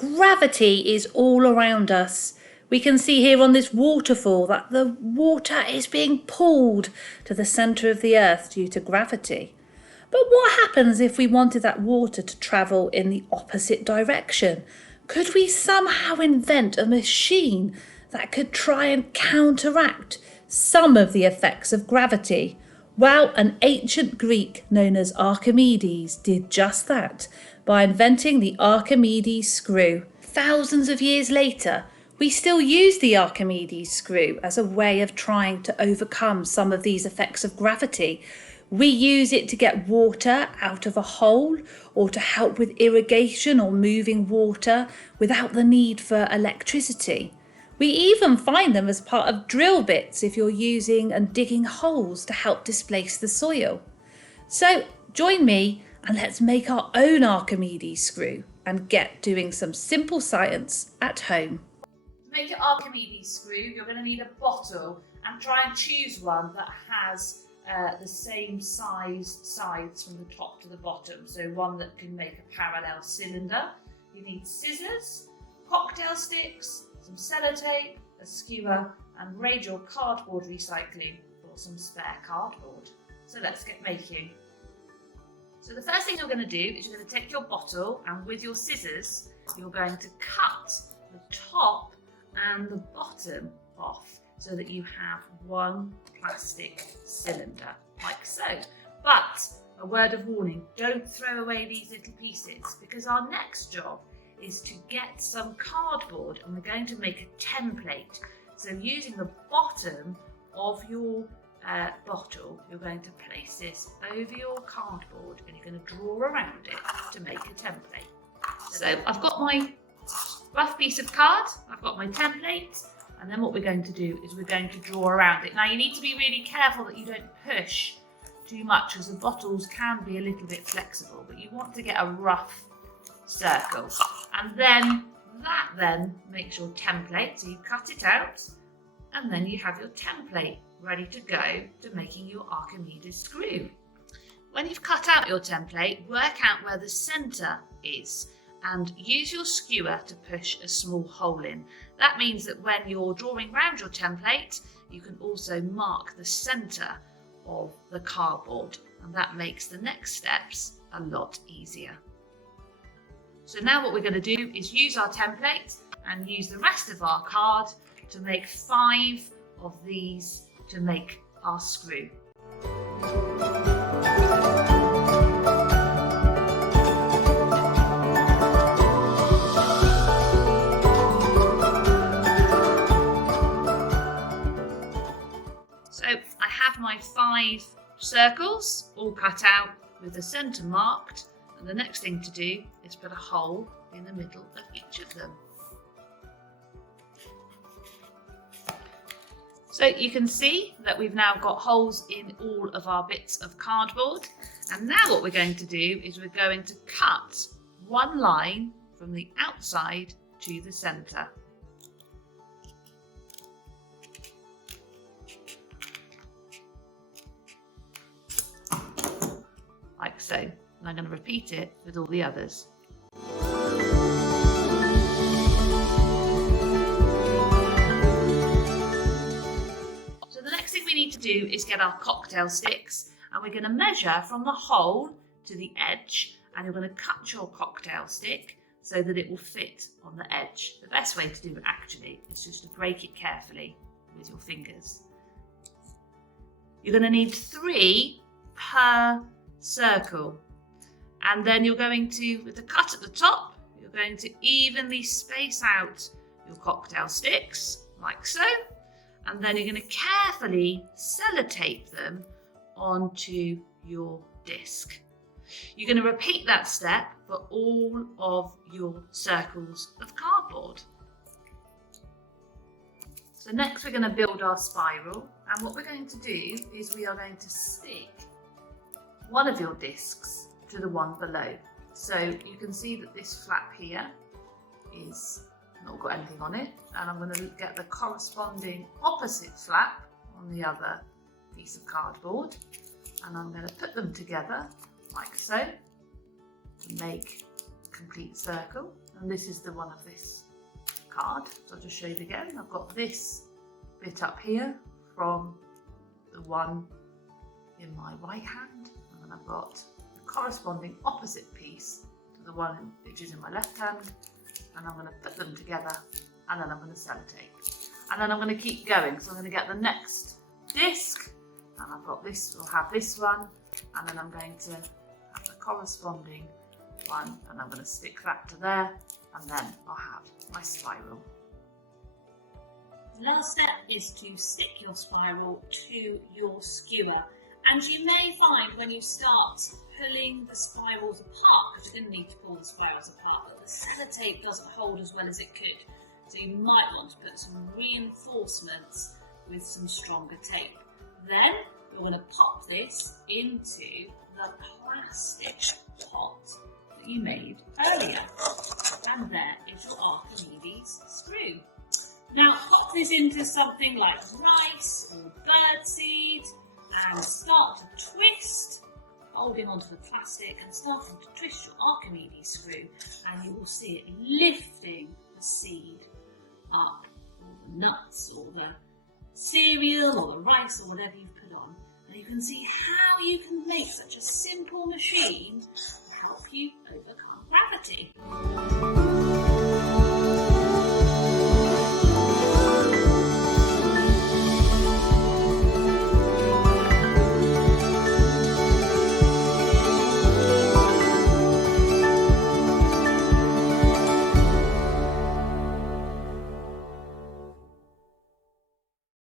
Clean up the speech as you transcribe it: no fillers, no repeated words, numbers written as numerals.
Gravity is all around us. We can see here on this waterfall that the water is being pulled to the centre of the earth due to gravity. But what happens if we wanted that water to travel in the opposite direction? Could we somehow invent a machine that could try and counteract some of the effects of gravity? Well, an ancient Greek known as Archimedes did just that by inventing the Archimedes screw. Thousands of years later, we still use the Archimedes screw as a way of trying to overcome some of these effects of gravity. We use it to get water out of a hole or to help with irrigation or moving water without the need for electricity. We even find them as part of drill bits if you're using and digging holes to help displace the soil. So join me and let's make our own Archimedes screw and get doing some simple science at home. To make an Archimedes screw, you're going to need a bottle and try and choose one that has the same sized sides from the top to the bottom. So one that can make a parallel cylinder. You need scissors, cocktail sticks, some sellotape, a skewer, and radial cardboard recycling for some spare cardboard. So let's get making. So the first thing you're going to do is you're going to take your bottle and with your scissors you're going to cut the top and the bottom off so that you have one plastic cylinder like so. But a word of warning, don't throw away these little pieces because our next job is to get some cardboard and we're going to make a template. So using the bottom of your bottle, you're going to place this over your cardboard and you're going to draw around it to make a template. So I've got my rough piece of card, I've got my template, and then what we're going to do is we're going to draw around it. Now you need to be really careful that you don't push too much because the bottles can be a little bit flexible, but you want to get a rough circle. And then that makes your template, so you cut it out and then you have your template ready to go to making your Archimedes screw. When you've cut out your template, work out where the centre is and use your skewer to push a small hole in. That means that when you're drawing around your template, you can also mark the centre of the cardboard, and that makes the next steps a lot easier. So now what we're going to do is use our template and use the rest of our card to make 5 of these to make our screw. So I have my 5 circles all cut out with the centre marked, and the next thing to do is put a hole in the middle of each of them. So you can see that we've now got holes in all of our bits of cardboard, and now what we're going to do is we're going to cut one line from the outside to the centre. Like so, and I'm going to repeat it with all the others. So the next thing we need to do is get our cocktail sticks, and we're going to measure from the hole to the edge, and you're going to cut your cocktail stick so that it will fit on the edge. The best way to do it actually is just to break it carefully with your fingers. You're going to need 3 per circle, and then you're going to, with the cut at the top, you're going to evenly space out your cocktail sticks like so, and then you're going to carefully sellotape them onto your disc. You're going to repeat that step for all of your circles of cardboard. So next we're going to build our spiral, and what we're going to do is we are going to stick one of your discs to the one below. So you can see that this flap here is not got anything on it, and I'm going to get the corresponding opposite flap on the other piece of cardboard, and I'm going to put them together like so to make a complete circle, and this is the one of this card. So I'll just show you again. I've got this bit up here from the one in my right hand, and then I've got the corresponding opposite piece to the one which is in my left hand, and I'm going to put them together, and then I'm going to sellotape, and then I'm going to keep going. So I'm going to get the next disc, and I've got this, we'll have this one, and then I'm going to have the corresponding one, and I'm going to stick that to there, and then I'll have my spiral. The last step is to stick your spiral to your skewer, and you may find when you start pulling the spirals apart, because you're going to need to pull the spirals apart, that the sellotape doesn't hold as well as it could. So you might want to put some reinforcements with some stronger tape. Then we're going to pop this into the plastic pot that you made earlier. And there is your Archimedes screw. Now pop this into something like rice or birdseed and start to twist, holding onto the plastic and starting to twist your Archimedes screw, and you will see it lifting the seed up, or the nuts, or the cereal, or the rice, or whatever you've put on. And you can see how you can make such a simple machine help you overcome gravity.